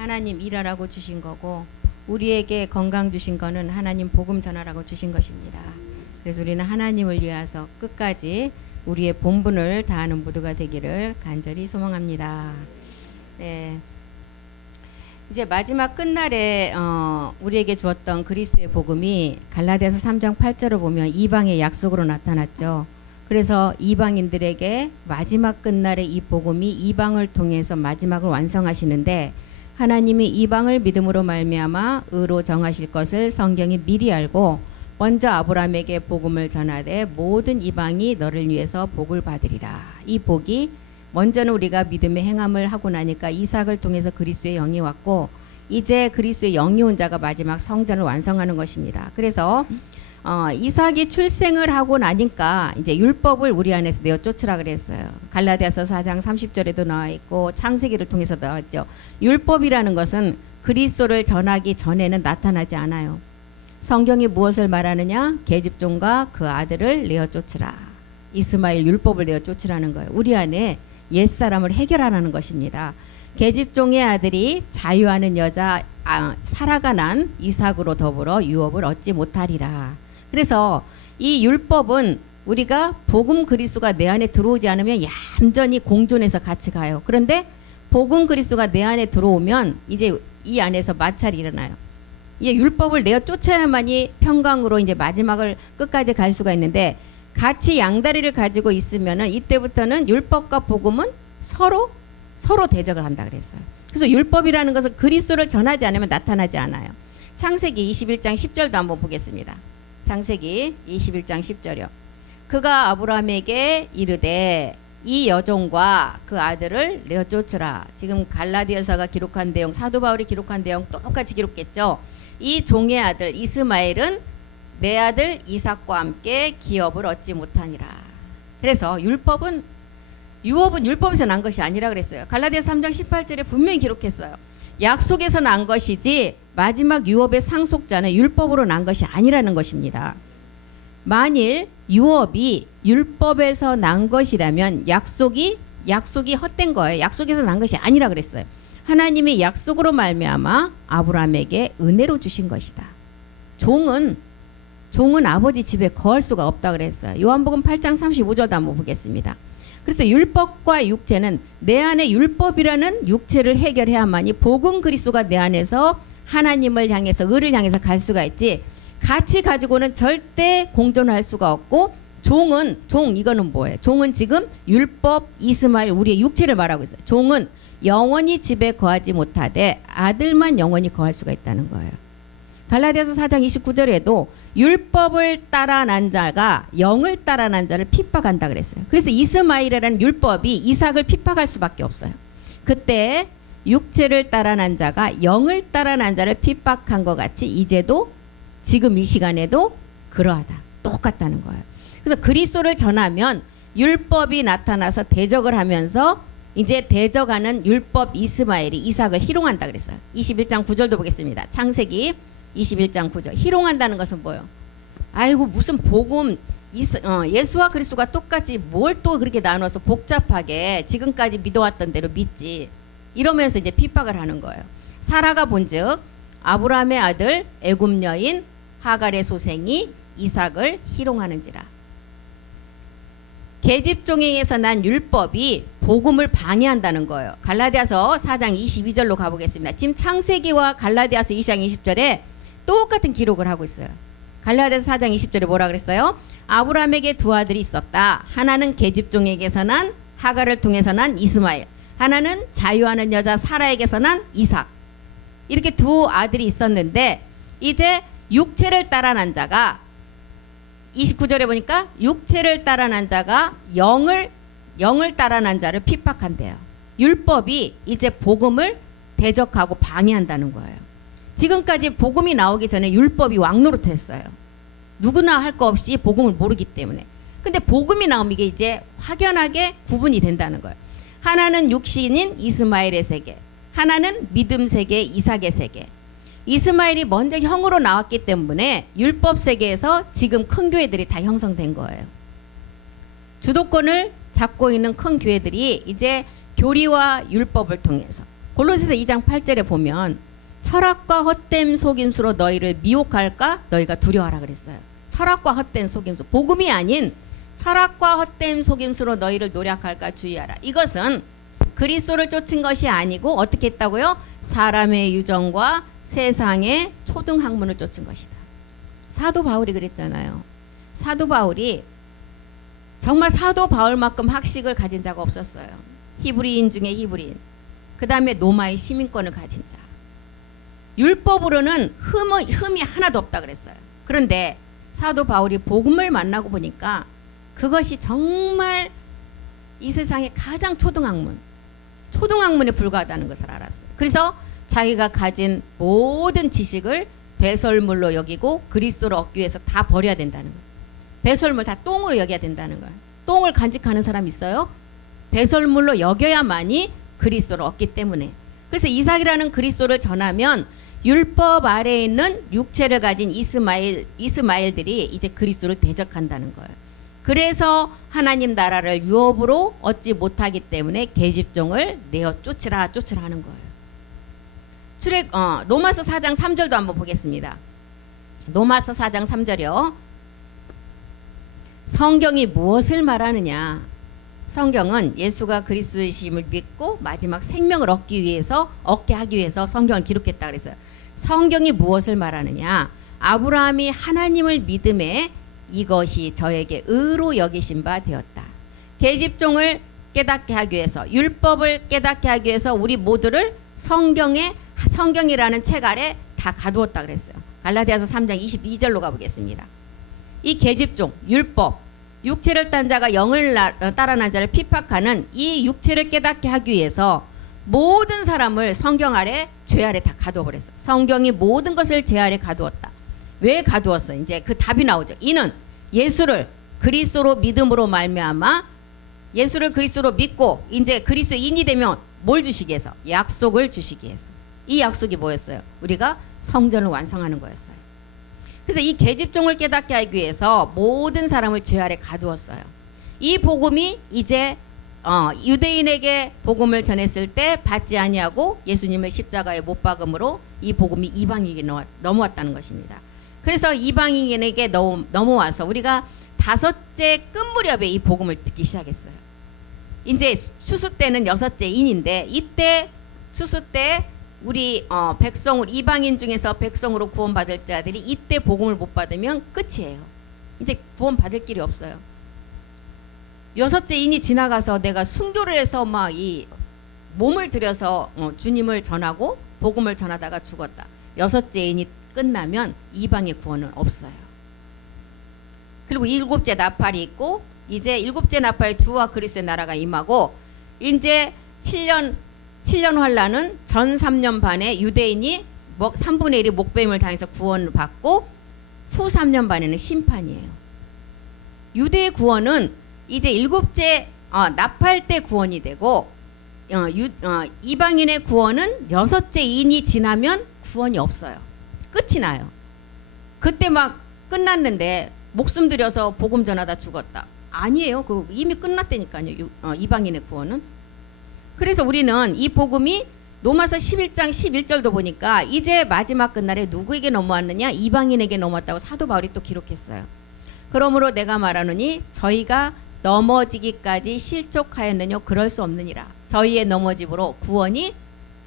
하나님 일하라고 주신 거고, 우리에게 건강 주신 거는 하나님 복음 전하라고 주신 것입니다. 그래서 우리는 하나님을 위해서 끝까지 우리의 본분을 다하는 모두가 되기를 간절히 소망합니다. 네. 이제 마지막 끝날에 우리에게 주었던 그리스도의 복음이 갈라디아서 3장 8절을 보면 이방의 약속으로 나타났죠. 그래서 이방인들에게 마지막 끝날에 이 복음이 이방을 통해서 마지막을 완성하시는데, 하나님이 이방을 믿음으로 말미암아 의로 정하실 것을 성경이 미리 알고 먼저 아브라함에게 복음을 전하되 모든 이방이 너를 위해서 복을 받으리라. 이 복이 먼저는 우리가 믿음의 행함을 하고 나니까 이삭을 통해서 그리스도의 영이 왔고, 이제 그리스도의 영이 온 자가 마지막 성전을 완성하는 것입니다. 그래서 이삭이 출생을 하고 나니까 이제 율법을 우리 안에서 내어 쫓으라 그랬어요. 갈라디아서 4장 30절에도 나와 있고 창세기를 통해서 나왔죠. 율법이라는 것은 그리스도를 전하기 전에는 나타나지 않아요. 성경이 무엇을 말하느냐? 계집종과 그 아들을 내어 쫓으라. 이스마엘 율법을 내어 쫓으라는 거예요. 우리 안에 옛사람을 해결하라는 것입니다. 계집종의 아들이 자유하는 여자 사라가 난 이삭으로 더불어 유업을 얻지 못하리라. 그래서 이 율법은 우리가 복음 그리스도가 내 안에 들어오지 않으면 얌전히 공존해서 같이 가요. 그런데 복음 그리스도가 내 안에 들어오면 이제 이 안에서 마찰이 일어나요. 이 율법을 내어 쫓아야만이 평강으로 이제 마지막을 끝까지 갈 수가 있는데, 같이 양다리를 가지고 있으면은 이때부터는 율법과 복음은 서로 대적을 한다 그랬어요. 그래서 율법이라는 것은 그리스도를 전하지 않으면 나타나지 않아요. 창세기 21장 10절도 한번 보겠습니다. 창세기 21장 10절이요. 그가 아브라함에게 이르되 이 여종과 그 아들을 내어 쫓으라. 지금 갈라디아서가 기록한 내용, 사도 바울이 기록한 내용 똑같이 기록했죠. 이 종의 아들 이스마엘은 내 아들 이삭과 함께 기업을 얻지 못하니라. 그래서 유업은 율법에서 난 것이 아니라 그랬어요. 갈라디아서 3장 18절에 분명히 기록했어요. 약속에서 난 것이지 마지막 유업의 상속자는 율법으로 난 것이 아니라는 것입니다. 만일 유업이 율법에서 난 것이라면 약속이 헛된 거예요. 약속에서 난 것이 아니라 그랬어요. 하나님이 약속으로 말미암아 아브라함에게 은혜로 주신 것이다. 종은 아버지 집에 거할 수가 없다 그랬어요. 요한복음 8장 35절도 한번 보겠습니다. 그래서 율법과 육체는 내 안에 율법이라는 육체를 해결해야만이 복음 그리스도가 내 안에서 하나님을 향해서 의를 향해서 갈 수가 있지, 같이 가지고는 절대 공존할 수가 없고, 이거는 뭐예요? 종은 지금 율법 이스마엘 우리의 육체를 말하고 있어요. 종은 영원히 집에 거하지 못하되 아들만 영원히 거할 수가 있다는 거예요. 갈라디아서 4장 29절에도 율법을 따라 난 자가 영을 따라 난 자를 핍박한다 그랬어요. 그래서 이스마엘이라는 율법이 이삭을 핍박할 수밖에 없어요. 그때 육체를 따라 난 자가 영을 따라 난 자를 핍박한 것 같이 이제도 지금 이 시간에도 그러하다. 똑같다는 거예요. 그래서 그리스도를 전하면 율법이 나타나서 대적을 하면서 이제 대적하는 율법 이스마엘이 이삭을 희롱한다 그랬어요. 21장 9절도 보겠습니다. 창세기 21장 9절. 희롱한다는 것은 뭐예요? 아이고 무슨 복음 예수와 그리스도가 똑같이 뭘 또 그렇게 나눠서 복잡하게 지금까지 믿어왔던 대로 믿지, 이러면서 이제 핍박을 하는 거예요. 사라가 본즉 아브라함의 아들 애굽 여인 하갈의 소생이 이삭을 희롱하는지라. 계집종에게서 난 율법이 복음을 방해한다는 거예요. 갈라디아서 4장 22절로 가보겠습니다. 지금 창세기와 갈라디아서 2장 20절에 똑같은 기록을 하고 있어요. 갈라디아서 4장 20절에 뭐라 그랬어요? 아브라함에게 두 아들이 있었다. 하나는 계집종에게서 난 하갈을 통해서 난 이스마엘, 하나는 자유하는 여자 사라에게서 난 이삭. 이렇게 두 아들이 있었는데 이제 육체를 따라 난 자가 29절에 보니까 육체를 따라 난 자가 영을 따라 난 자를 핍박한대요. 율법이 이제 복음을 대적하고 방해한다는 거예요. 지금까지 복음이 나오기 전에 율법이 왕노릇했어요. 누구나 할 거 없이 복음을 모르기 때문에. 근데 복음이 나오면 이게 이제 확연하게 구분이 된다는 거예요. 하나는 육신인 이스마엘의 세계, 하나는 믿음 세계 이삭의 세계. 이스마엘이 먼저 형으로 나왔기 때문에 율법 세계에서 지금 큰 교회들이 다 형성된 거예요. 주도권을 잡고 있는 큰 교회들이 이제 교리와 율법을 통해서, 골로새서 2장 8절에 보면 철학과 헛된 속임수로 너희를 미혹할까 너희가 두려워하라 그랬어요. 철학과 헛된 속임수, 복음이 아닌 철학과 헛된 속임수로 너희를 노략할까 주의하라. 이것은 그리스도를 쫓은 것이 아니고 어떻게 했다고요? 사람의 유정과 세상의 초등학문을 쫓은 것이다. 사도 바울이 그랬잖아요. 사도 바울이 정말 사도 바울만큼 학식을 가진 자가 없었어요. 히브리인 중에 히브리인. 그 다음에 로마의 시민권을 가진 자. 율법으로는 흠이 하나도 없다 그랬어요. 그런데 사도 바울이 복음을 만나고 보니까 그것이 정말 이 세상의 가장 초등학문에 불과하다는 것을 알았어요. 그래서 자기가 가진 모든 지식을 배설물로 여기고 그리스도를 얻기 위해서 다 버려야 된다는 거예요. 배설물 다 똥으로 여겨야 된다는 거예요. 똥을 간직하는 사람 있어요? 배설물로 여겨야만이 그리스도를 얻기 때문에. 그래서 이삭이라는 그리스도를 전하면 율법 아래에 있는 육체를 가진 이스마엘들이 이제 그리스도를 대적한다는 거예요. 그래서 하나님 나라를 유업으로 얻지 못하기 때문에 계집종을 내어 쫓으라 하는 거예요. 로마서 4장 3절도 한번 보겠습니다. 로마서 4장 3절이요. 성경이 무엇을 말하느냐? 성경은 예수가 그리스도이심을 믿고 마지막 생명을 얻게 하기 위해서 성경을 기록했다 그랬어요. 성경이 무엇을 말하느냐? 아브라함이 하나님을 믿음에 이것이 저에게 의로 여기신 바 되었다. 계집종을 깨닫게 하기 위해서, 율법을 깨닫게 하기 위해서 우리 모두를 성경이라는 책 아래 다 가두었다 그랬어요. 갈라디아서 3장 22절로 가보겠습니다. 이 계집종, 율법, 육체를 딴 자가 영을 따라 난 자를 핍박하는 이 육체를 깨닫게 하기 위해서 모든 사람을 성경 아래, 죄 아래 다 가두어 버렸어요. 성경이 모든 것을 죄 아래 가두었다. 왜 가두었어? 이제 그 답이 나오죠. 이는 예수를 그리스도로 믿음으로 말미암아 예수를 그리스도로 믿고 이제 그리스도인이 되면 뭘 주시기 위해서? 약속을 주시기 위해서. 이 약속이 뭐였어요? 우리가 성전을 완성하는 거였어요. 그래서 이 계집종을 깨닫게 하기 위해서 모든 사람을 죄 아래 가두었어요. 이 복음이 이제 유대인에게 복음을 전했을 때 받지 아니하고 예수님을 십자가에 못 박음으로 이 복음이 이방인에게 넘어왔다는 것입니다. 그래서 이방인에게 넘어와서 우리가 다섯째 끝 무렵에 이 복음을 듣기 시작했어요. 이제 추수 때는 여섯째 인인데 이때 추수 때 우리 이방인 중에서 백성으로 구원받을 자들이 이때 복음을 못 받으면 끝이에요. 이제 구원받을 길이 없어요. 여섯째 인이 지나가서 내가 순교를 해서 막 이 몸을 들여서 주님을 전하고 복음을 전하다가 죽었다. 여섯째 인이 끝나면 이방의 구원은 없어요. 그리고 일곱째 나팔이 있고 이제 일곱째 나팔에 주와 그리스도의 나라가 임하고 이제 7년 환란은 전 3년 반에 유대인이 3분의 1이 목배임을 당해서 구원을 받고 후 3년 반에는 심판이에요. 유대의 구원은 이제 일곱째 나팔 때 구원이 되고 이방인의 구원은 여섯째 인이 지나면 구원이 없어요. 끝이 나요. 그때 막 끝났는데 목숨 들여서 복음 전하다 죽었다. 아니에요. 그 이미 끝났다니까요. 이방인의 구원은. 그래서 우리는 이 복음이 로마서 11장 11절도 보니까 이제 마지막 끝날에 누구에게 넘어왔느냐? 이방인에게 넘어왔다고 사도 바울이 또 기록했어요. 그러므로 내가 말하노니 저희가 넘어지기까지 실족하였느냐? 그럴 수 없느니라. 저희의 넘어짐으로 구원이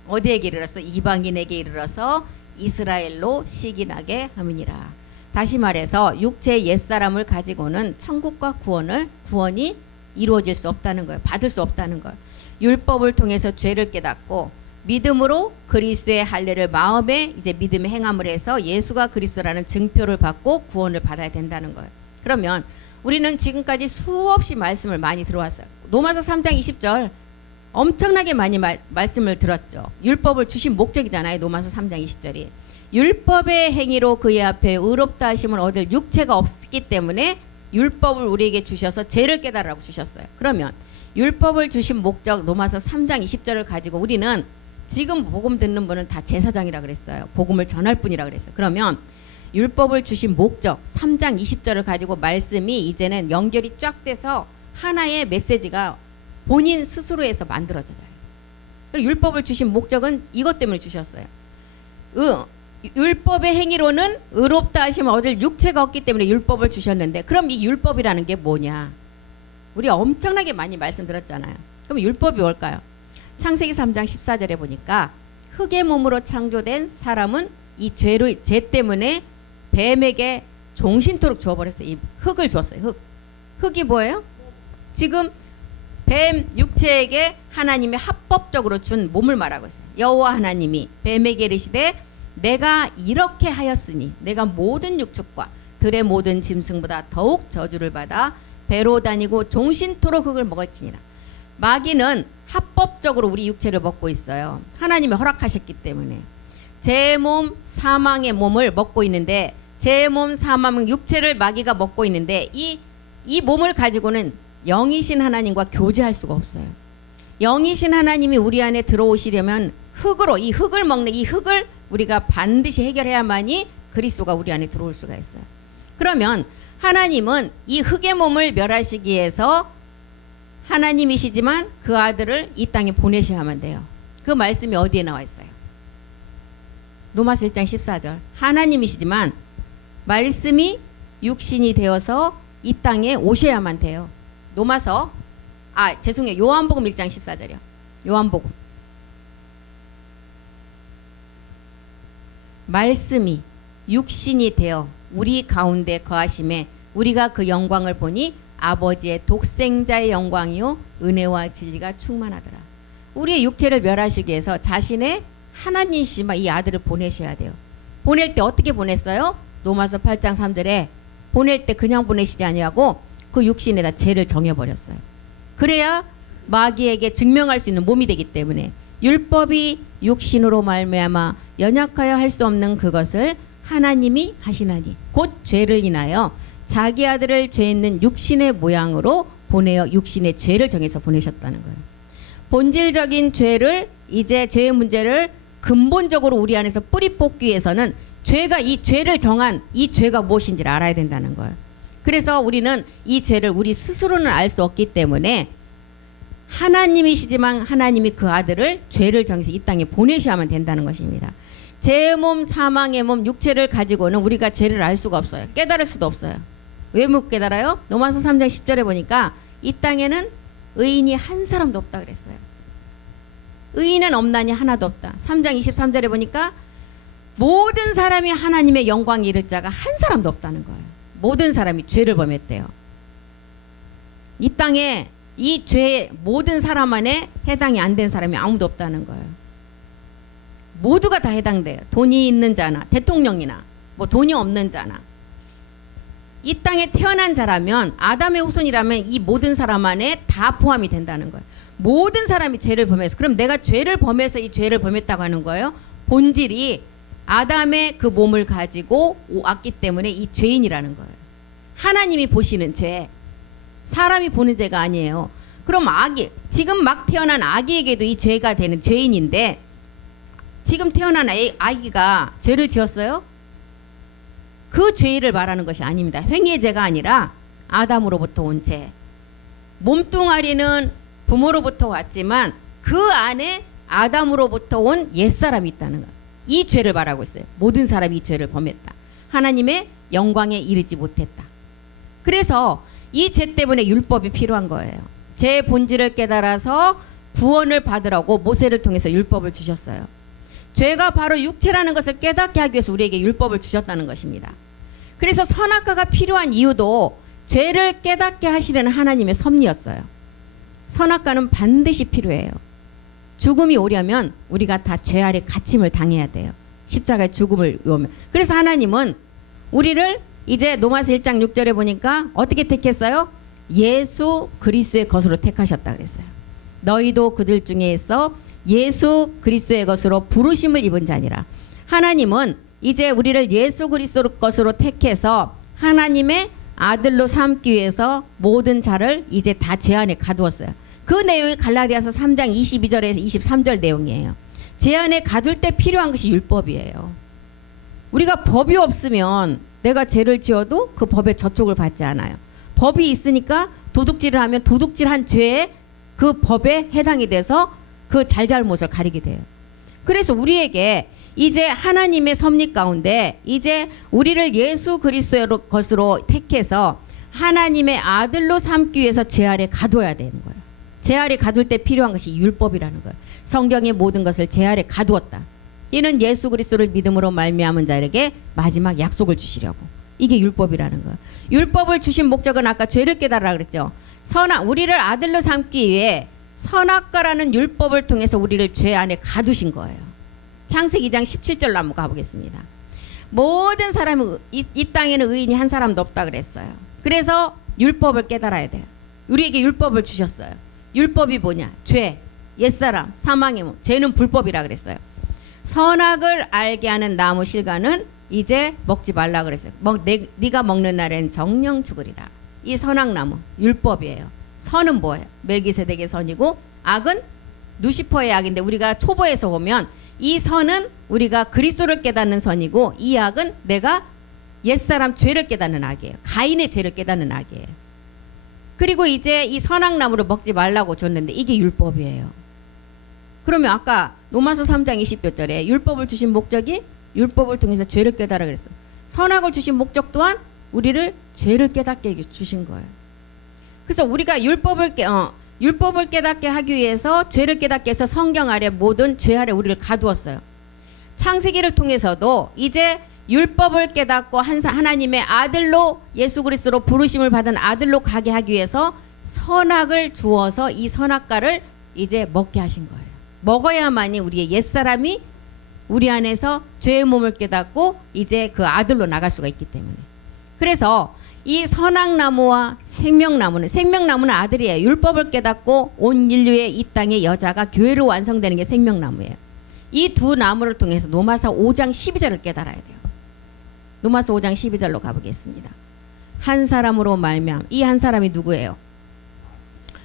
어디에게 이르렀어? 이방인에게 이르러서 이스라엘로 시기나게 함이니라. 다시 말해서 육체의 옛사람을 가지고는 천국과 구원이 이루어질 수 없다는 거예요. 받을 수 없다는 거예요. 율법을 통해서 죄를 깨닫고 믿음으로 그리스도의 할례를 마음에 이제 믿음의 행함을 해서 예수가 그리스도라는 증표를 받고 구원을 받아야 된다는 거예요. 그러면 우리는 지금까지 수없이 말씀을 많이 들어왔어요. 로마서 3장 20절 엄청나게 많이 말씀을 들었죠. 율법을 주신 목적이잖아요. 로마서 3장 20절이. 율법의 행위로 그의 앞에 의롭다 하심을 얻을 육체가 없기 때문에 율법을 우리에게 주셔서 죄를 깨달으라고 주셨어요. 그러면 율법을 주신 목적 로마서 3장 20절을 가지고 우리는 지금 복음 듣는 분은 다 제사장이라 그랬어요. 복음을 전할 뿐이라 그랬어요. 그러면 율법을 주신 목적 3장 20절을 가지고 말씀이 이제는 연결이 쫙 돼서 하나의 메시지가 본인 스스로에서 만들어져요. 율법을 주신 목적은 이것 때문에 주셨어요. 율법의 행위로는 의롭다 하시면 얻을 육체가 없기 때문에 율법을 주셨는데, 그럼 이 율법이라는 게 뭐냐? 우리 엄청나게 많이 말씀드렸잖아요. 그럼 율법이 뭘까요? 창세기 3장 14절에 보니까 흙의 몸으로 창조된 사람은 이 죄 때문에 뱀에게 종신토록 주어버렸어요. 이 흙을 주었어요. 흙이 뭐예요? 지금 뱀 육체에게 하나님이 합법적으로 준 몸을 말하고 있어요. 여호와 하나님이 뱀에게 이르시되 내가 이렇게 하였으니 내가 모든 육축과 들의 모든 짐승보다 더욱 저주를 받아 배로 다니고 종신토록 흙을 먹을지니라. 마귀는 합법적으로 우리 육체를 먹고 있어요. 하나님이 허락하셨기 때문에. 제 몸 사망의 몸을 먹고 있는데, 제 몸 사망의 육체를 마귀가 먹고 있는데, 이 몸을 가지고는 영이신 하나님과 교제할 수가 없어요. 영이신 하나님이 우리 안에 들어오시려면 흙으로, 이 흙을 먹는 이 흙을 우리가 반드시 해결해야만이 그리스도가 우리 안에 들어올 수가 있어요. 그러면 하나님은 이 흙의 몸을 멸하시기 위해서 하나님이시지만 그 아들을 이 땅에 보내셔야만 돼요. 그 말씀이 어디에 나와 있어요? 로마서 1장 14절. 하나님이시지만 말씀이 육신이 되어서 이 땅에 오셔야만 돼요. 요한복음 1장 14절이요. 요한복음. 말씀이 육신이 되어 우리 가운데 거하심에 우리가 그 영광을 보니 아버지의 독생자의 영광이요 은혜와 진리가 충만하더라. 우리의 육체를 멸하시기 위해서 자신의 하나님이시지만 이 아들을 보내셔야 돼요. 보낼 때 어떻게 보냈어요? 로마서 8장 3절에 보낼 때 그냥 보내시지 아니하고 그 육신에다 죄를 정해버렸어요. 그래야 마귀에게 증명할 수 있는 몸이 되기 때문에 율법이 육신으로 말미암아 연약하여 할 수 없는 그것을 하나님이 하시나니 곧 죄를 인하여 자기 아들을 죄 있는 육신의 모양으로 보내어 육신의 죄를 정해서 보내셨다는 거예요. 본질적인 죄를, 이제 죄의 문제를 근본적으로 우리 안에서 뿌리 뽑기 위해서는 죄가, 이 죄를 정한 이 죄가 무엇인지를 알아야 된다는 거예요. 그래서 우리는 이 죄를 우리 스스로는 알 수 없기 때문에 하나님이시지만 하나님이 그 아들을 죄를 정해서 이 땅에 보내셔야만 된다는 것입니다. 제 몸, 사망의 몸, 육체를 가지고는 우리가 죄를 알 수가 없어요. 깨달을 수도 없어요. 왜 못 깨달아요? 로마서 3장 10절에 보니까 이 땅에는 의인이 한 사람도 없다 그랬어요. 의인은 없나니 하나도 없다. 3장 23절에 보니까 모든 사람이 하나님의 영광에 이를 자가 한 사람도 없다는 거예요. 모든 사람이 죄를 범했대요. 이 땅에 이 죄에 모든 사람 안에 해당이 안 된 사람이 아무도 없다는 거예요. 모두가 다 해당돼요. 돈이 있는 자나 대통령이나 뭐 돈이 없는 자나. 이 땅에 태어난 자라면, 아담의 후손이라면 이 모든 사람 안에 다 포함이 된다는 거예요. 모든 사람이 죄를 범해서, 그럼 내가 죄를 범해서 이 죄를 범했다고 하는 거예요. 본질이 아담의 그 몸을 가지고 왔기 때문에 이 죄인이라는 거예요. 하나님이 보시는 죄, 사람이 보는 죄가 아니에요. 그럼 아기, 지금 막 태어난 아기에게도 이 죄가 되는 죄인인데, 지금 태어난 아기가 죄를 지었어요? 그 죄를 말하는 것이 아닙니다. 횡의 죄가 아니라 아담으로부터 온 죄. 몸뚱아리는 부모로부터 왔지만 그 안에 아담으로부터 온 옛사람이 있다는 거예요. 이 죄를 말하고 있어요. 모든 사람이 이 죄를 범했다. 하나님의 영광에 이르지 못했다. 그래서 이 죄 때문에 율법이 필요한 거예요. 죄의 본질을 깨달아서 구원을 받으라고 모세를 통해서 율법을 주셨어요. 죄가 바로 육체라는 것을 깨닫게 하기 위해서 우리에게 율법을 주셨다는 것입니다. 그래서 선악과가 필요한 이유도 죄를 깨닫게 하시려는 하나님의 섭리였어요. 선악과는 반드시 필요해요. 죽음이 오려면 우리가 다 죄 아래 갇힘을 당해야 돼요. 십자가의 죽음을 오면. 그래서 하나님은 우리를 이제 로마서 1장 6절에 보니까 어떻게 택했어요? 예수 그리스도의 것으로 택하셨다 그랬어요. 너희도 그들 중에 있어 예수 그리스도의 것으로 부르심을 입은 자니라. 하나님은 이제 우리를 예수 그리스도 것으로 택해서 하나님의 아들로 삼기 위해서 모든 자를 이제 다 제 안에 가두었어요. 그 내용이 갈라디아서 3장 22절에서 23절 내용이에요. 제 안에 가둘 때 필요한 것이 율법이에요. 우리가 법이 없으면 내가 죄를 지어도 그 법의 저촉을 받지 않아요. 법이 있으니까 도둑질을 하면 도둑질한 죄에 그 법에 해당이 돼서 그 잘잘못을 가리게 돼요. 그래서 우리에게 이제 하나님의 섭리 가운데 이제 우리를 예수 그리스도의 것으로 택해서 하나님의 아들로 삼기 위해서 제 아래 가둬야 되는 거예요. 제 아래 가둘 때 필요한 것이 율법이라는 거예요. 성경의 모든 것을 제 아래 가두었다. 이는 예수 그리스도를 믿음으로 말미암은 자에게 마지막 약속을 주시려고. 이게 율법이라는 거예요. 율법을 주신 목적은 아까 죄를 깨달으라 그랬죠. 우리를 아들로 삼기 위해 선악과라는 율법을 통해서 우리를 죄 안에 가두신 거예요. 창세기 2장 17절로 한번 가보겠습니다. 모든 사람은 이 땅에는 의인이 한 사람도 없다 그랬어요. 그래서 율법을 깨달아야 돼요. 우리에게 율법을 주셨어요. 율법이 뭐냐? 죄, 옛사람, 사망의 몸. 죄는 불법이라 그랬어요. 선악을 알게 하는 나무 실과는 이제 먹지 말라 그랬어요. 네가 먹는 날엔 정령 죽으리라. 이 선악나무 율법이에요. 선은 뭐예요? 멜기세덱의 선이고 악은 누시퍼의 악인데 우리가 초보에서 보면 이 선은 우리가 그리스도를 깨닫는 선이고 이 악은 내가 옛사람 죄를 깨닫는 악이에요. 가인의 죄를 깨닫는 악이에요. 그리고 이제 이 선악나무를 먹지 말라고 줬는데 이게 율법이에요. 그러면 아까 로마서 3장 20몇 절에 율법을 주신 목적이 율법을 통해서 죄를 깨달아 그랬어요. 선악을 주신 목적 또한 우리를 죄를 깨닫게 주신 거예요. 그래서 우리가 율법을 깨닫게 하기 위해서 죄를 깨닫게 해서 성경 아래 모든 죄 아래 우리를 가두었어요. 창세기를 통해서도 이제 율법을 깨닫고 하나님의 아들로 예수 그리스도로 부르심을 받은 아들로 가게 하기 위해서 선악을 주어서 이 선악과를 이제 먹게 하신 거예요. 먹어야만이 우리의 옛사람이 우리 안에서 죄의 몸을 깨닫고 이제 그 아들로 나갈 수가 있기 때문에. 그래서 이 선악나무와 생명나무는 아들이에요. 율법을 깨닫고 온 인류의 이 땅의 여자가 교회로 완성되는 게 생명나무예요. 이 두 나무를 통해서 로마서 5장 12절을 깨달아야 돼요. 로마서 5장 12절로 가보겠습니다. 한 사람으로 말미암아, 이 한 사람이 누구예요?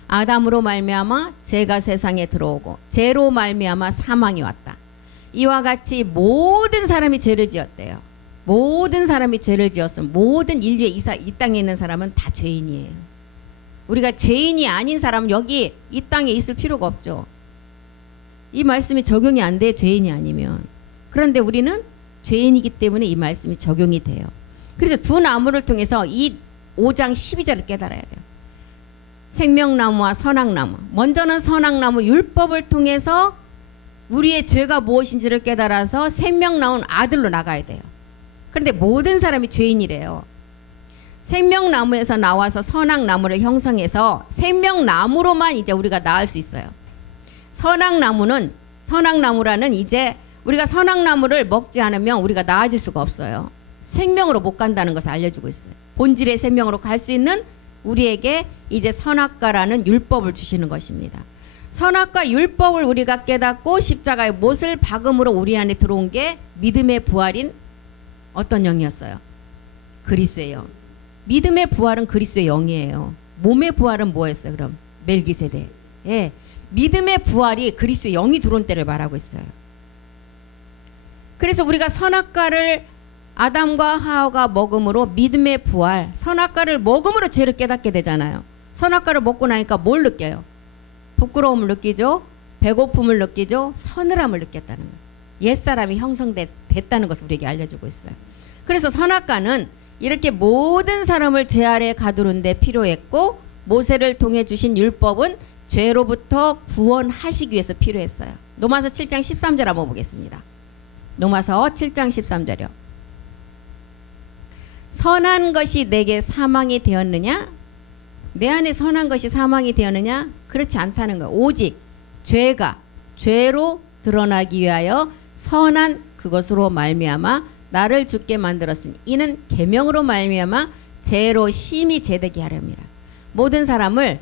아담으로 말미암아 죄가 세상에 들어오고 죄로 말미암아 사망이 왔다. 이와 같이 모든 사람이 죄를 지었대요. 모든 사람이 죄를 지었으면 모든 인류의 이 땅에 있는 사람은 다 죄인이에요. 우리가 죄인이 아닌 사람은 여기 이 땅에 있을 필요가 없죠. 이 말씀이 적용이 안 돼, 죄인이 아니면. 그런데 우리는 죄인이기 때문에 이 말씀이 적용이 돼요. 그래서 두 나무를 통해서 이 5장 12절을 깨달아야 돼요. 생명나무와 선악나무. 먼저는 선악나무 율법을 통해서 우리의 죄가 무엇인지를 깨달아서 생명나무 아들로 나가야 돼요. 그런데 모든 사람이 죄인이래요. 생명나무에서 나와서 선악나무를 형성해서 생명나무로만 이제 우리가 나을 수 있어요. 선악나무라는 이제 우리가 선악나무를 먹지 않으면 우리가 나아질 수가 없어요. 생명으로 못 간다는 것을 알려주고 있어요. 본질의 생명으로 갈 수 있는 우리에게 이제 선악과라는 율법을 주시는 것입니다. 선악과 율법을 우리가 깨닫고 십자가의 못을 박음으로 우리 안에 들어온 게 믿음의 부활인 어떤 영이었어요? 그리스도의 영. 믿음의 부활은 그리스도의 영이에요. 몸의 부활은 뭐였어요? 그럼 멜기세덱. 예, 믿음의 부활이 그리스도의 영이 들어온 때를 말하고 있어요. 그래서 우리가 선악과를 아담과 하와가 먹음으로 믿음의 부활, 선악과를 먹음으로 죄를 깨닫게 되잖아요. 선악과를 먹고 나니까 뭘 느껴요? 부끄러움을 느끼죠. 배고픔을 느끼죠. 서늘함을 느꼈다는 거예요. 옛사람이 형성됐다는 것을 우리에게 알려주고 있어요. 그래서 선악과는 이렇게 모든 사람을 죄 아래 가두는 데 필요했고 모세를 통해 주신 율법은 죄로부터 구원하시기 위해서 필요했어요. 로마서 7장 13절 한번 보겠습니다. 로마서 7장 13절이요. 선한 것이 내게 사망이 되었느냐? 내 안에 선한 것이 사망이 되었느냐? 그렇지 않다는 거예요. 오직 죄가 죄로 드러나기 위하여 선한 그것으로 말미암아 나를 죽게 만들었으니 이는 계명으로 말미암아 죄로 심히 제되게 하렵니다. 모든 사람을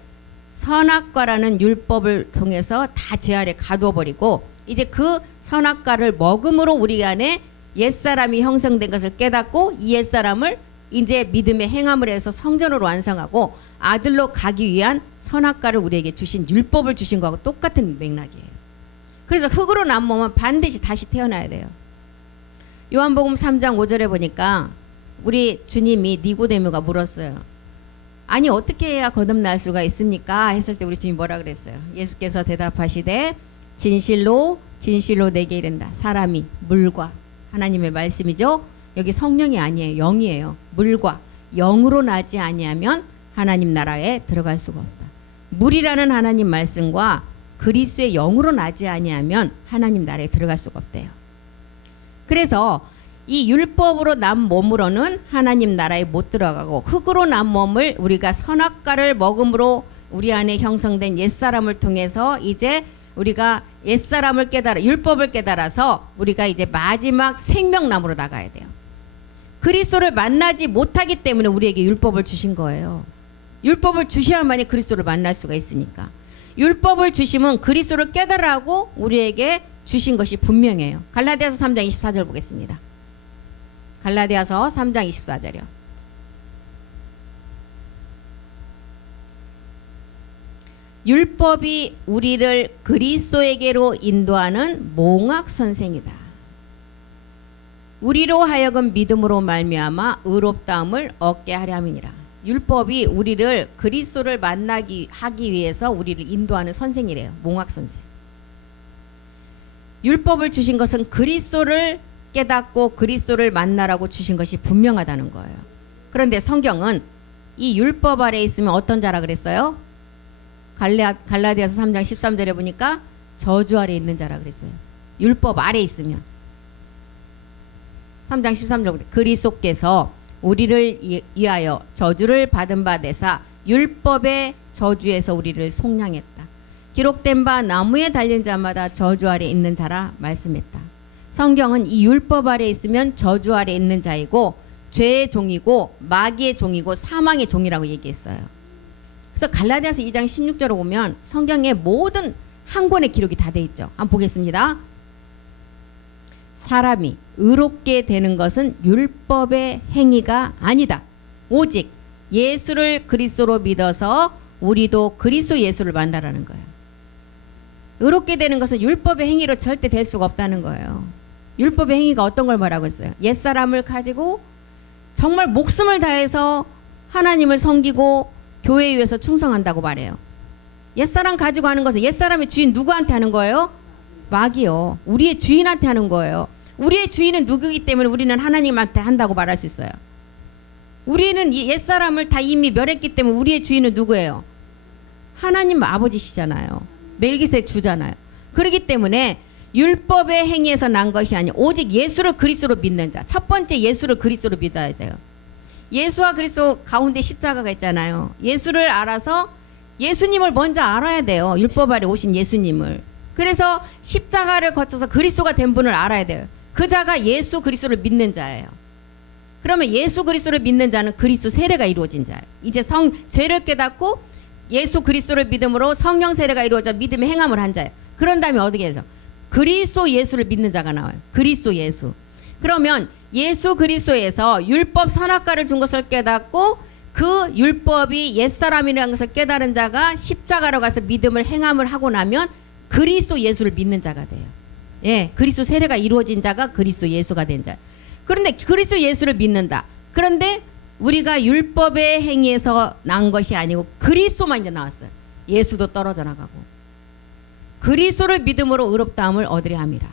선악과라는 율법을 통해서 다 죄 아래 가두어버리고 이제 그 선악과를 먹음으로 우리 안에 옛사람이 형성된 것을 깨닫고 이 옛사람을 이제 믿음의 행함을 해서 성전으로 완성하고 아들로 가기 위한 선악과를 우리에게 주신 율법을 주신 거하고 똑같은 맥락이에요. 그래서 흙으로 난 몸은 반드시 다시 태어나야 돼요. 요한복음 3장 5절에 보니까 우리 주님이 니고데모가 물었어요. 아니 어떻게 해야 거듭날 수가 있습니까? 했을 때 우리 주님이 뭐라 그랬어요? 예수께서 대답하시되 진실로 진실로 내게 이른다. 사람이 물과 하나님의 말씀이죠. 여기 성령이 아니에요. 영이에요. 물과 영으로 나지 아니하면 하나님 나라에 들어갈 수가 없다. 물이라는 하나님 말씀과 그리스도의 영으로 나지 아니하면 하나님 나라에 들어갈 수가 없대요. 그래서 이 율법으로 난 몸으로는 하나님 나라에 못 들어가고 흙으로 난 몸을 우리가 선악과를 먹음으로 우리 안에 형성된 옛사람을 통해서 이제 우리가 옛사람을 깨달아 율법을 깨달아서 우리가 이제 마지막 생명나무로 나가야 돼요. 그리스도를 만나지 못하기 때문에 우리에게 율법을 주신 거예요. 율법을 주셔야만이 그리스도를 만날 수가 있으니까. 율법을 주시면 그리스도를 깨달으라고 우리에게 주신 것이 분명해요. 갈라디아서 3장 24절 보겠습니다. 갈라디아서 3장 24절이요. 율법이 우리를 그리스도에게로 인도하는 몽학 선생이다. 우리로 하여금 믿음으로 말미암아 의롭다함을 얻게 하려 함이니라. 율법이 우리를 그리스도를 만나기 하기 위해서 우리를 인도하는 선생이래요. 몽학 선생. 율법을 주신 것은 그리스도를 깨닫고 그리스도를 만나라고 주신 것이 분명하다는 거예요. 그런데 성경은 이 율법 아래에 있으면 어떤 자라 그랬어요? 갈라디아서 3장 13절에 보니까 저주 아래에 있는 자라 그랬어요. 율법 아래에 있으면. 3장 13절 그리스도께서 우리를 위하여 저주를 받은 바 되사 율법의 저주에서 우리를 속량했다. 기록된 바 나무에 달린 자마다 저주 아래 있는 자라 말씀했다. 성경은 이 율법 아래 있으면 저주 아래 있는 자이고 죄의 종이고 마귀의 종이고 사망의 종이라고 얘기했어요. 그래서 갈라디아서 2장 16절을 보면 성경의 모든 한 권의 기록이 다 돼 있죠. 한번 보겠습니다. 사람이 의롭게 되는 것은 율법의 행위가 아니다. 오직 예수를 그리스도로 믿어서 우리도 그리스도 예수를 만나라는 거예요. 의롭게 되는 것은 율법의 행위로 절대 될 수가 없다는 거예요. 율법의 행위가 어떤 걸 말하고 있어요? 옛사람을 가지고 정말 목숨을 다해서 하나님을 섬기고 교회에 위해서 충성한다고 말해요. 옛사람 가지고 하는 것은 옛사람의 주인 누구한테 하는 거예요? 마귀요. 우리의 주인한테 하는 거예요. 우리의 주인은 누구이기 때문에 우리는 하나님한테 한다고 말할 수 있어요. 우리는 옛사람을 다 이미 멸했기 때문에 우리의 주인은 누구예요? 하나님 아버지시잖아요. 멜기세덱 주잖아요. 그렇기 때문에 율법의 행위에서 난 것이 아니고 오직 예수를 그리스도로 믿는 자. 첫 번째 예수를 그리스도로 믿어야 돼요. 예수와 그리스도 가운데 십자가가 있잖아요. 예수를 알아서 예수님을 먼저 알아야 돼요. 율법 아래 오신 예수님을. 그래서 십자가를 거쳐서 그리스도가 된 분을 알아야 돼요. 그 자가 예수 그리스도를 믿는 자예요. 그러면 예수 그리스도를 믿는 자는 그리스도 세례가 이루어진 자예요. 이제 죄를 깨닫고 예수 그리스도를 믿음으로 성령 세례가 이루어져 믿음의 행함을 한 자예요. 그런 다음에 어떻게 해서 그리스도 예수를 믿는 자가 나와요. 그리스도 예수. 그러면 예수 그리스도에서 율법 선악과를 준 것을 깨닫고 그 율법이 옛사람이라는 것을 깨달은 자가 십자가로 가서 믿음을 행함을 하고 나면 그리스도 예수를 믿는 자가 돼요. 예, 그리스도 세례가 이루어진 자가 그리스도 예수가 된 자. 그런데 그리스도 예수를 믿는다. 그런데 우리가 율법의 행위에서 난 것이 아니고 그리스도만 이제 나왔어요. 예수도 떨어져 나가고 그리스도를 믿음으로 의롭다함을 얻으려 함이라.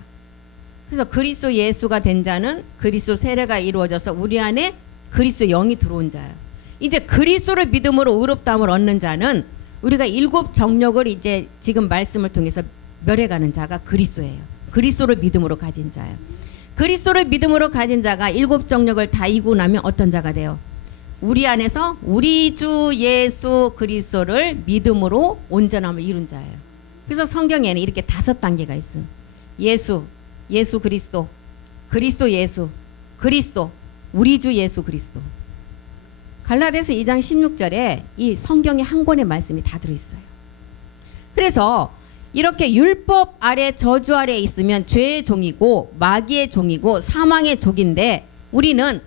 그래서 그리스도 예수가 된 자는 그리스도 세례가 이루어져서 우리 안에 그리스도 영이 들어온 자예요. 이제 그리스도를 믿음으로 의롭다함을 얻는 자는 우리가 일곱 정력을 이제 지금 말씀을 통해서 멸해가는 자가 그리스도예요. 그리스도를 믿음으로 가진 자예요. 그리스도를 믿음으로 가진 자가 일곱 정력을 다 이기고 나면 어떤 자가 돼요? 우리 안에서 우리 주 예수 그리스도를 믿음으로 온전함을 이룬 자예요. 그래서 성경에는 이렇게 5단계가 있어요. 예수, 예수 그리스도, 그리스도 예수, 그리스도, 우리 주 예수 그리스도. 갈라디아서 2장 16절에 이 성경의 한 권의 말씀이 다 들어있어요. 그래서 이렇게 율법 아래 저주 아래에 있으면 죄의 종이고 마귀의 종이고 사망의 종인데 우리는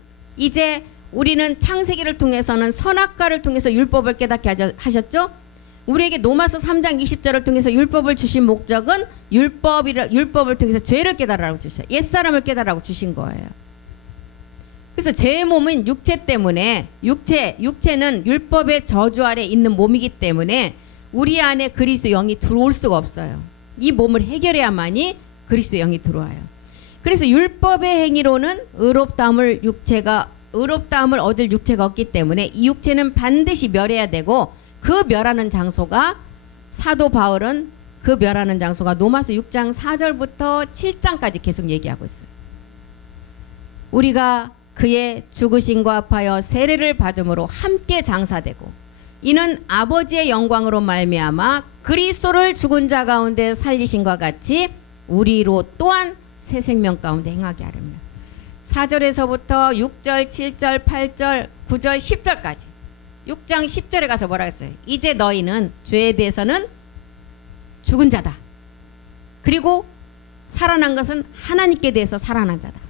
창세기를 통해서는 선악과를 통해서 율법을 깨닫게 하셨죠. 우리에게 로마서 3장 20절을 통해서 율법을 주신 목적은 율법을 통해서 죄를 깨달으라고 주셔요. 옛사람을 깨달으라고 주신 거예요. 그래서 죄의 몸은 육체 때문에 육체는 율법의 저주 아래 있는 몸이기 때문에 우리 안에 그리스도 영이 들어올 수가 없어요. 이 몸을 해결해야만이 그리스도의 영이 들어와요. 그래서 율법의 행위로는 의롭다함을 얻을 육체가 없기 때문에 이 육체는 반드시 멸해야 되고, 그 멸하는 장소가, 사도 바울은 그 멸하는 장소가 로마서 6장 4절부터 7장까지 계속 얘기하고 있어요. 우리가 그의 죽으심과 합하여 세례를 받음으로 함께 장사되고, 이는 아버지의 영광으로 말미암아 그리스도를 죽은 자 가운데 살리신과 같이 우리로 또한 새 생명 가운데 행하게 하렵니다. 4절에서부터 6절, 7절, 8절, 9절, 10절까지 6장 10절에 가서 뭐라 했어요? 이제 너희는 죄에 대해서는 죽은 자다. 그리고 살아난 것은 하나님께 대해서 살아난 자다.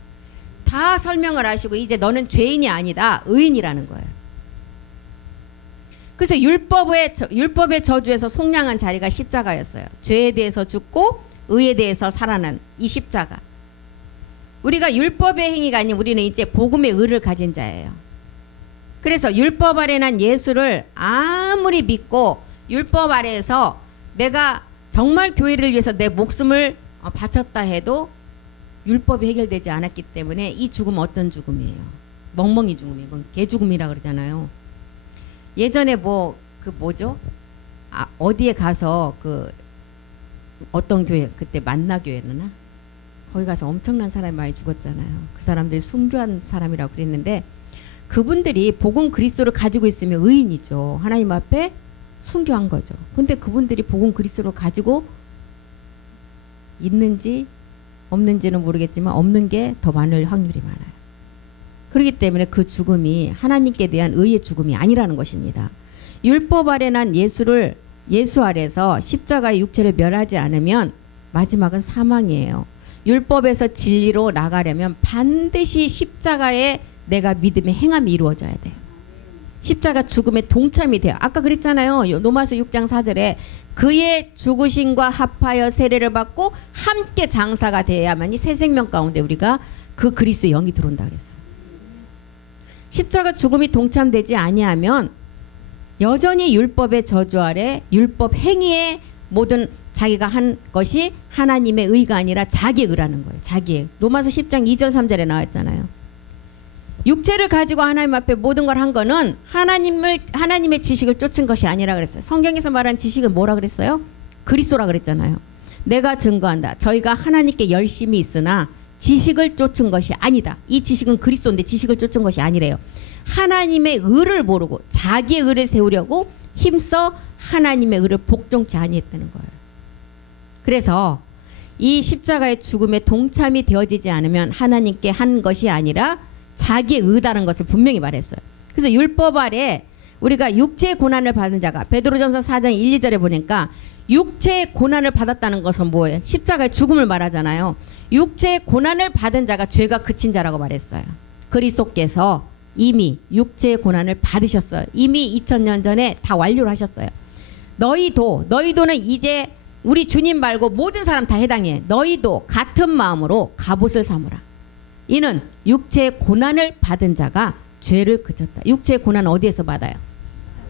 다 설명을 하시고 이제 너는 죄인이 아니다. 의인이라는 거예요. 그래서 율법의 저주에서 속량한 자리가 십자가였어요. 죄에 대해서 죽고 의에 대해서 살아난 이 십자가. 우리가 율법의 행위가 아닌 우리는 이제 복음의 의를 가진 자예요. 그래서 율법 아래 난 예수를 아무리 믿고 율법 아래에서 내가 정말 교회를 위해서 내 목숨을 바쳤다 해도 율법이 해결되지 않았기 때문에 이 죽음은 어떤 죽음이에요? 멍멍이 죽음이에요. 개 죽음이라 그러잖아요. 예전에 어디에 가서 어떤 교회, 그때 만나교회였나? 거기 가서 엄청난 사람이 많이 죽었잖아요. 그 사람들이 순교한 사람이라고 그랬는데, 그분들이 복음 그리스도를 가지고 있으면 의인이죠. 하나님 앞에 순교한 거죠. 근데 그분들이 복음 그리스도를 가지고 있는지 없는지는 모르겠지만 없는 게 더 많을 확률이 많아요. 그렇기 때문에 그 죽음이 하나님께 대한 의의 죽음이 아니라는 것입니다. 율법 아래 난 예수 아래서 십자가의 육체를 멸하지 않으면 마지막은 사망이에요. 율법에서 진리로 나가려면 반드시 십자가에 내가 믿음의 행함이 이루어져야 돼요. 십자가 죽음에 동참이 돼요. 아까 그랬잖아요. 로마서 6장 4절에 그의 죽으심과 합하여 세례를 받고 함께 장사가 돼야만이 새 생명 가운데 우리가 그 그리스도의 영이 들어온다 그랬어요. 십자가 죽음이 동참되지 아니하면 여전히 율법의 저주 아래 율법 행위의 모든 자기가 한 것이 하나님의 의가 아니라 자기의 의라는 거예요. 자기의. 로마서 10장 2절 3절에 나왔잖아요. 육체를 가지고 하나님 앞에 모든 걸 한 거는 하나님의 지식을 쫓은 것이 아니라 그랬어요. 성경에서 말한 지식은 뭐라 그랬어요? 그리스도라 그랬잖아요. 내가 증거한다. 저희가 하나님께 열심히 있으나 지식을 쫓은 것이 아니다. 이 지식은 그리스도인데 지식을 쫓은 것이 아니래요. 하나님의 의를 모르고 자기의 의를 세우려고 힘써 하나님의 의를 복종치 아니했다는 거예요. 그래서 이 십자가의 죽음에 동참이 되어지지 않으면 하나님께 한 것이 아니라 자기의 의다는 것을 분명히 말했어요. 그래서 율법 아래 우리가 육체의 고난을 받은 자가, 베드로전서 4장 1, 2절에 보니까 육체의 고난을 받았다는 것은 뭐예요? 십자가의 죽음을 말하잖아요. 육체의 고난을 받은 자가 죄가 그친 자라고 말했어요. 그리스도께서 이미 육체의 고난을 받으셨어요. 이미 2000년 전에 다 완료를 하셨어요. 너희도는 이제 우리 주님 말고 모든 사람 다 해당해. 너희도 같은 마음으로 갑옷을 삼으라. 이는 육체의 고난을 받은 자가 죄를 그쳤다. 육체의 고난 어디에서 받아요?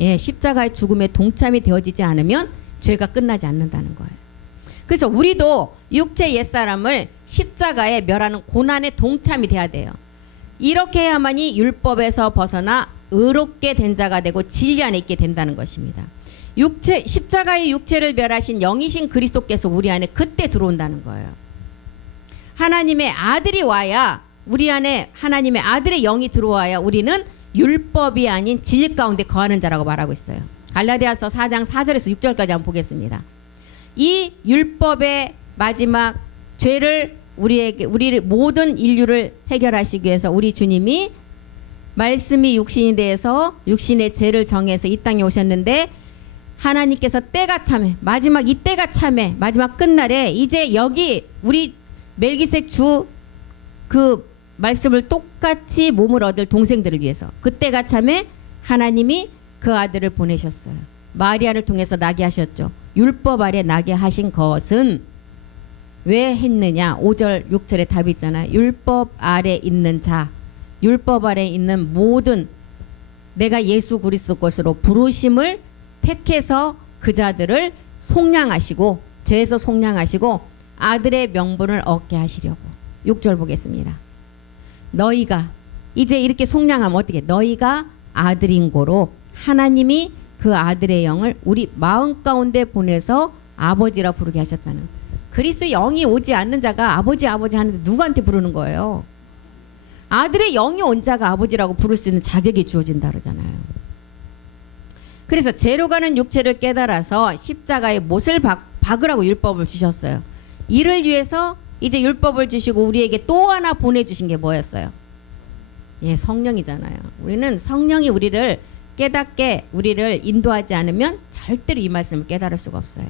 예, 십자가의 죽음에 동참이 되어지지 않으면 죄가 끝나지 않는다는 거예요. 그래서 우리도 육체 옛사람을 십자가에 멸하는 고난에 동참이 돼야 돼요. 이렇게 해야만이 율법에서 벗어나 의롭게 된 자가 되고 진리 안에 있게 된다는 것입니다. 십자가의 육체를 멸하신 영이신 그리스도께서 우리 안에 그때 들어온다는 거예요. 하나님의 아들이 와야, 우리 안에 하나님의 아들의 영이 들어와야 우리는 율법이 아닌 진리 가운데 거하는 자라고 말하고 있어요. 갈라디아서 4장 4절에서 6절까지 한번 보겠습니다. 이 율법의 마지막 죄를 우리 모든 인류를 해결하시기 위해서 우리 주님이 말씀이 육신이 되어서 육신의 죄를 정해서 이 땅에 오셨는데, 하나님께서 때가 참해, 마지막 이 때가 참해, 마지막 끝날에 이제 여기 우리 멜기색 주 그 말씀을 똑같이 몸을 얻을 동생들을 위해서 그때가 참해 하나님이 그 아들을 보내셨어요. 마리아를 통해서 나게 하셨죠. 율법 아래 나게 하신 것은 왜 했느냐? 5절 6절에 답이 있잖아요. 율법 아래 있는 자, 율법 아래 있는 모든, 내가 예수 그리스도 것으로 부르심을 택해서 그 자들을 속량하시고 죄에서 속량하시고 아들의 명분을 얻게 하시려고. 6절 보겠습니다. 너희가 이제 이렇게 속량하면 어떻게? 너희가 아들인 고로 하나님이 그 아들의 영을 우리 마음 가운데 보내서 아버지라 부르게 하셨다는. 그리스도의 영이 오지 않는 자가 아버지 아버지 하는데 누구한테 부르는 거예요? 아들의 영이 온 자가 아버지라고 부를 수 있는 자격이 주어진다 그러잖아요. 그래서 죄로 가는 육체를 깨달아서 십자가에 못을 박으라고 율법을 주셨어요. 이를 위해서 이제 율법을 주시고 우리에게 또 하나 보내주신 게 뭐였어요? 예, 성령이잖아요. 우리는 성령이 우리를 깨닫게 우리를 인도하지 않으면 절대로 이 말씀을 깨달을 수가 없어요.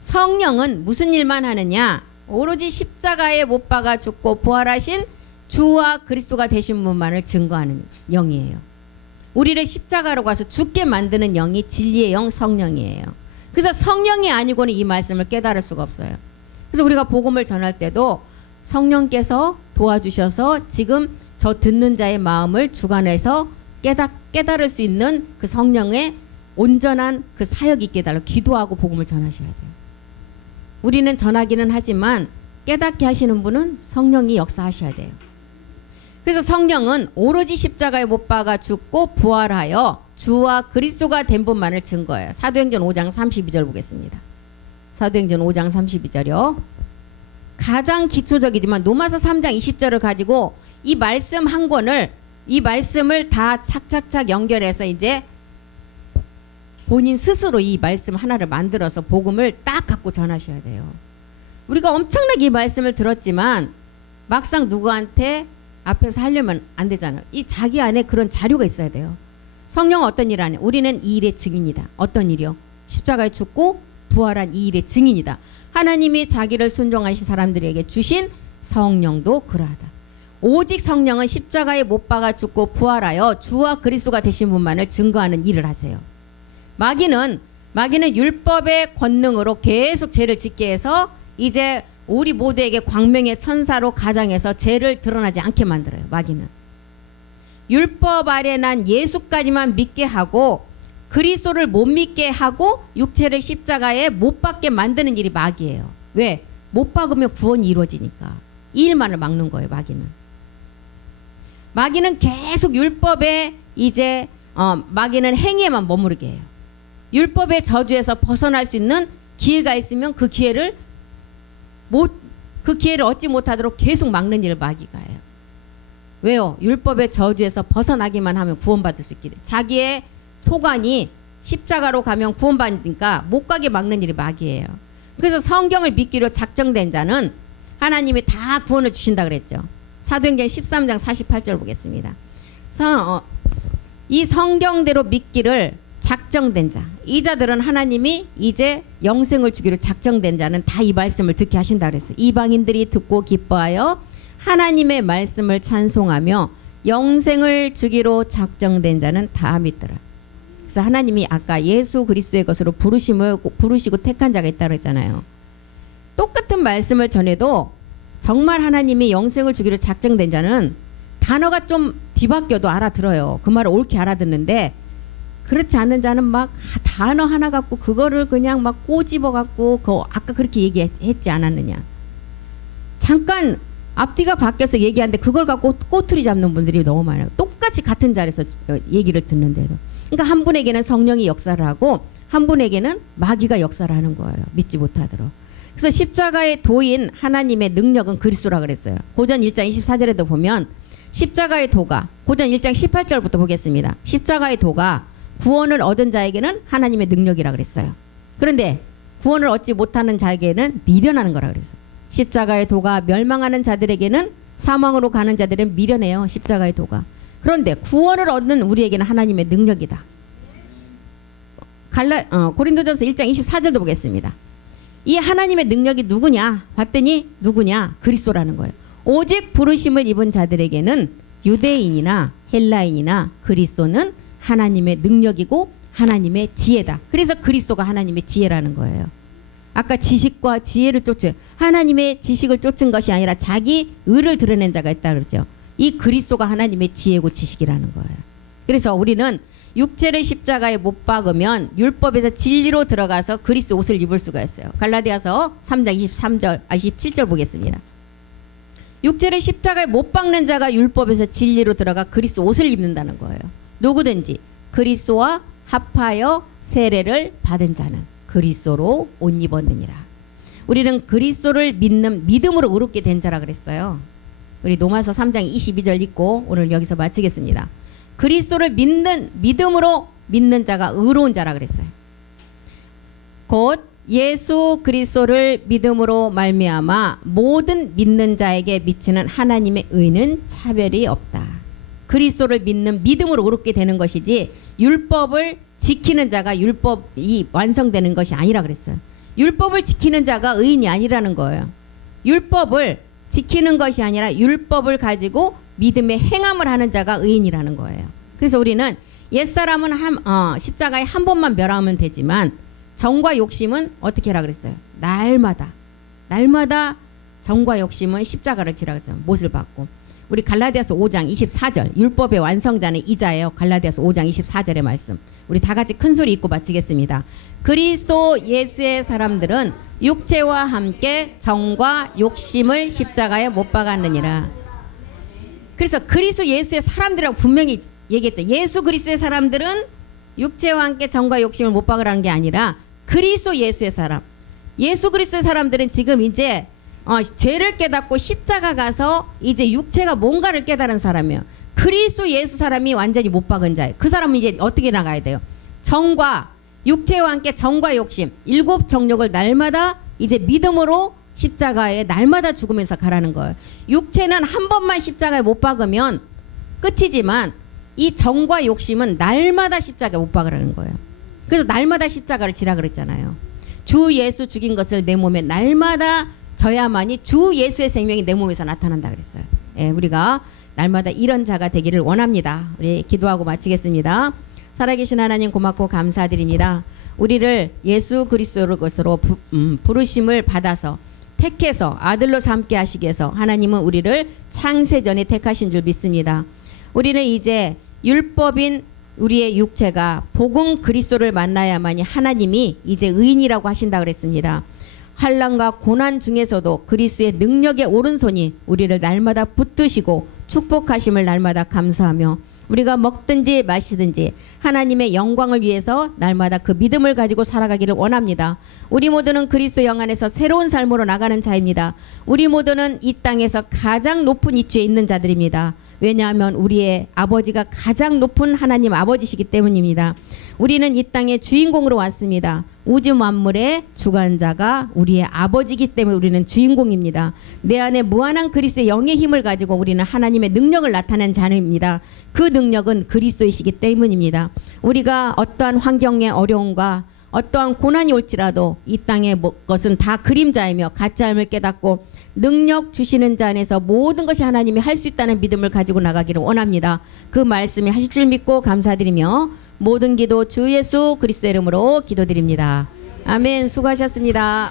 성령은 무슨 일만 하느냐? 오로지 십자가에 못 박아 죽고 부활하신 주와 그리스도가 되신 분만을 증거하는 영이에요. 우리를 십자가로 가서 죽게 만드는 영이 진리의 영 성령이에요. 그래서 성령이 아니고는 이 말씀을 깨달을 수가 없어요. 그래서 우리가 복음을 전할 때도 성령께서 도와주셔서 지금 저 듣는 자의 마음을 주관해서 깨달을 수 있는 그 성령의 온전한 그 사역이 있게 해달라고 기도하고 복음을 전하셔야 돼요. 우리는 전하기는 하지만 깨닫게 하시는 분은 성령이 역사하셔야 돼요. 그래서 성령은 오로지 십자가에 못 박아 죽고 부활하여 주와 그리스도가 된 분만을 증거해요. 사도행전 5장 32절 보겠습니다. 사도행전 5장 32절이요. 가장 기초적이지만 로마서 3장 20절을 가지고 이 말씀 한 권을 이 말씀을 다 착착착 연결해서 이제 본인 스스로 이 말씀 하나를 만들어서 복음을 딱 갖고 전하셔야 돼요. 우리가 엄청나게 이 말씀을 들었지만 막상 누구한테 앞에서 하려면 안 되잖아요. 이 자기 안에 그런 자료가 있어야 돼요. 성령은 어떤 일 하냐? 우리는 이 일의 증인이다. 어떤 일이요? 십자가에 죽고 부활한 이 일의 증인이다. 하나님이 자기를 순종하신 사람들에게 주신 성령도 그러하다. 오직 성령은 십자가에 못 박아 죽고 부활하여 주와 그리스도가 되신 분만을 증거하는 일을 하세요. 마귀는 율법의 권능으로 계속 죄를 짓게 해서 이제 우리 모두에게 광명의 천사로 가장해서 죄를 드러나지 않게 만들어요. 마귀는 율법 아래 난 예수까지만 믿게 하고 그리스도를 못 믿게 하고 육체를 십자가에 못 박게 만드는 일이 마귀예요. 왜? 못 박으면 구원이 이루어지니까. 이 일만을 막는 거예요. 마귀는 계속 율법에 이제 마귀는 행위에만 머무르게 해요. 율법의 저주에서 벗어날 수 있는 기회가 있으면 그 기회를 얻지 못하도록 계속 막는 일을 마귀가 해요. 왜요? 율법의 저주에서 벗어나기만 하면 구원받을 수 있게 돼. 자기의 소관이 십자가로 가면 구원받으니까 못 가게 막는 일이 마귀예요. 그래서 성경을 믿기로 작정된 자는 하나님이 다 구원을 주신다 그랬죠. 사도행전 13장 48절 보겠습니다. 이 성경대로 믿기를 작정된 자, 이 자들은 하나님이 이제 영생을 주기로 작정된 자는 다 이 말씀을 듣게 하신다 그랬어요. 이방인들이 듣고 기뻐하여 하나님의 말씀을 찬송하며 영생을 주기로 작정된 자는 다 믿더라. 그래서 하나님이 아까 예수 그리스도의 것으로 부르시고 택한 자가 있다고 했잖아요. 똑같은 말씀을 전해도 정말 하나님이 영생을 주기로 작정된 자는 단어가 좀 뒤바뀌어도 알아들어요. 그 말을 옳게 알아듣는데 그렇지 않은 자는 막 단어 하나 갖고 그거를 그냥 막 꼬집어 갖고 아까 그렇게 얘기했지 않았느냐. 잠깐 앞뒤가 바뀌어서 얘기하는데 그걸 갖고 꼬투리 잡는 분들이 너무 많아요. 똑같이 같은 자리에서 얘기를 듣는데도. 그러니까 한 분에게는 성령이 역사를 하고 한 분에게는 마귀가 역사를 하는 거예요. 믿지 못하도록. 그래서 십자가의 도인 하나님의 능력은 그리스도라 그랬어요. 고전 1장 24절에도 보면 십자가의 도가 고전 1장 18절부터 보겠습니다. 십자가의 도가 구원을 얻은 자에게는 하나님의 능력이라 그랬어요. 그런데 구원을 얻지 못하는 자에게는 미련하는 거라 그랬어요. 십자가의 도가 멸망하는 자들에게는 사망으로 가는 자들은 미련해요. 십자가의 도가. 그런데 구원을 얻는 우리에게는 하나님의 능력이다. 고린도전서 1장 24절도 보겠습니다. 이 하나님의 능력이 누구냐 봤더니 누구냐 그리스도라는 거예요. 오직 부르심을 입은 자들에게는 유대인이나 헬라인이나 그리스도는 하나님의 능력이고 하나님의 지혜다. 그래서 그리스도가 하나님의 지혜라는 거예요. 아까 지식과 지혜를 쫓은 하나님의 지식을 쫓은 것이 아니라 자기 의를 드러낸 자가 있다 그러죠. 이 그리스도가 하나님의 지혜고 지식이라는 거예요. 그래서 우리는 육체를 십자가에 못 박으면 율법에서 진리로 들어가서 그리스도 옷을 입을 수가 있어요. 갈라디아서 3장 27절 보겠습니다. 육체를 십자가에 못 박는 자가 율법에서 진리로 들어가 그리스도 옷을 입는다는 거예요. 누구든지 그리스도와 합하여 세례를 받은 자는 그리스도로 옷 입었느니라. 우리는 그리스도를 믿는 믿음으로 의롭게 된 자라 그랬어요. 우리 로마서 3장 22절 읽고 오늘 여기서 마치겠습니다. 그리스도를 믿는 믿음으로 믿는 자가 의로운 자라 그랬어요. 곧 예수 그리스도를 믿음으로 말미암아 모든 믿는 자에게 미치는 하나님의 의는 차별이 없다. 그리스도를 믿는 믿음으로 의롭게 되는 것이지 율법을 지키는 자가 율법이 완성되는 것이 아니라 그랬어요. 율법을 지키는 자가 의인이 아니라는 거예요. 율법을 지키는 것이 아니라 율법을 가지고 믿음의 행함을 하는 자가 의인이라는 거예요. 그래서 우리는 옛사람은 십자가에 한 번만 멸하면 되지만 정과 욕심은 어떻게 하라 그랬어요? 날마다 정과 욕심은 십자가를 지라 그랬어요. 못을 받고. 우리 갈라디아서 5장 24절 율법의 완성자는 이자예요. 갈라디아서 5장 24절의 말씀. 우리 다 같이 큰 소리 읽고 마치겠습니다. 그리스도 예수의 사람들은 육체와 함께 정과 욕심을 십자가에 못 박았느니라. 그래서 그리스도 예수의 사람들이라고 분명히 얘기했죠. 예수 그리스도의 사람들은 육체와 함께 정과 욕심을 못 박으라는 게 아니라 그리스도 예수의 사람, 예수 그리스도의 사람들은 지금 이제 죄를 깨닫고 십자가 가서 이제 육체가 뭔가를 깨달은 사람이에요. 그리스도 예수 사람이 완전히 못 박은 자예요. 그 사람은 이제 어떻게 나가야 돼요? 정과 육체와 함께 정과 욕심 7 정욕을 날마다 이제 믿음으로 십자가에 날마다 죽으면서 가라는 거예요. 육체는 한 번만 십자가에 못 박으면 끝이지만 이 정과 욕심은 날마다 십자가에 못 박으라는 거예요. 그래서 날마다 십자가를 지라 그랬잖아요. 주 예수 죽인 것을 내 몸에 날마다 져야만이 주 예수의 생명이 내 몸에서 나타난다 그랬어요. 예, 우리가 날마다 이런 자가 되기를 원합니다. 우리 기도하고 마치겠습니다. 살아계신 하나님 고맙고 감사드립니다. 우리를 예수 그리스도로 것으로 부르심을 받아서 택해서 아들로 삼게 하시기 위해서 하나님은 우리를 창세전에 택하신 줄 믿습니다. 우리는 이제 율법인 우리의 육체가 복음 그리스도를 만나야만이 하나님이 이제 의인이라고 하신다 그랬습니다. 환난과 고난 중에서도 그리스도의 능력의 오른손이 우리를 날마다 붙드시고 축복하심을 날마다 감사하며 우리가 먹든지 마시든지 하나님의 영광을 위해서 날마다 그 믿음을 가지고 살아가기를 원합니다. 우리 모두는 그리스도 영 안에서 새로운 삶으로 나가는 자입니다. 우리 모두는 이 땅에서 가장 높은 위치에 있는 자들입니다. 왜냐하면 우리의 아버지가 가장 높은 하나님 아버지시기 때문입니다. 우리는 이 땅의 주인공으로 왔습니다. 우주 만물의 주관자가 우리의 아버지이기 때문에 우리는 주인공입니다. 내 안에 무한한 그리스도의 영의 힘을 가지고 우리는 하나님의 능력을 나타낸 자입니다. 그 능력은 그리스도이시기 때문입니다. 우리가 어떠한 환경의 어려움과 어떠한 고난이 올지라도 이 땅의 것은 다 그림자이며 가짜임을 깨닫고 능력 주시는 자 안에서 모든 것이 하나님이 할 수 있다는 믿음을 가지고 나가기를 원합니다. 그 말씀이 하실 줄 믿고 감사드리며 모든 기도 주 예수 그리스도의 이름으로 기도드립니다. 아멘. 수고하셨습니다.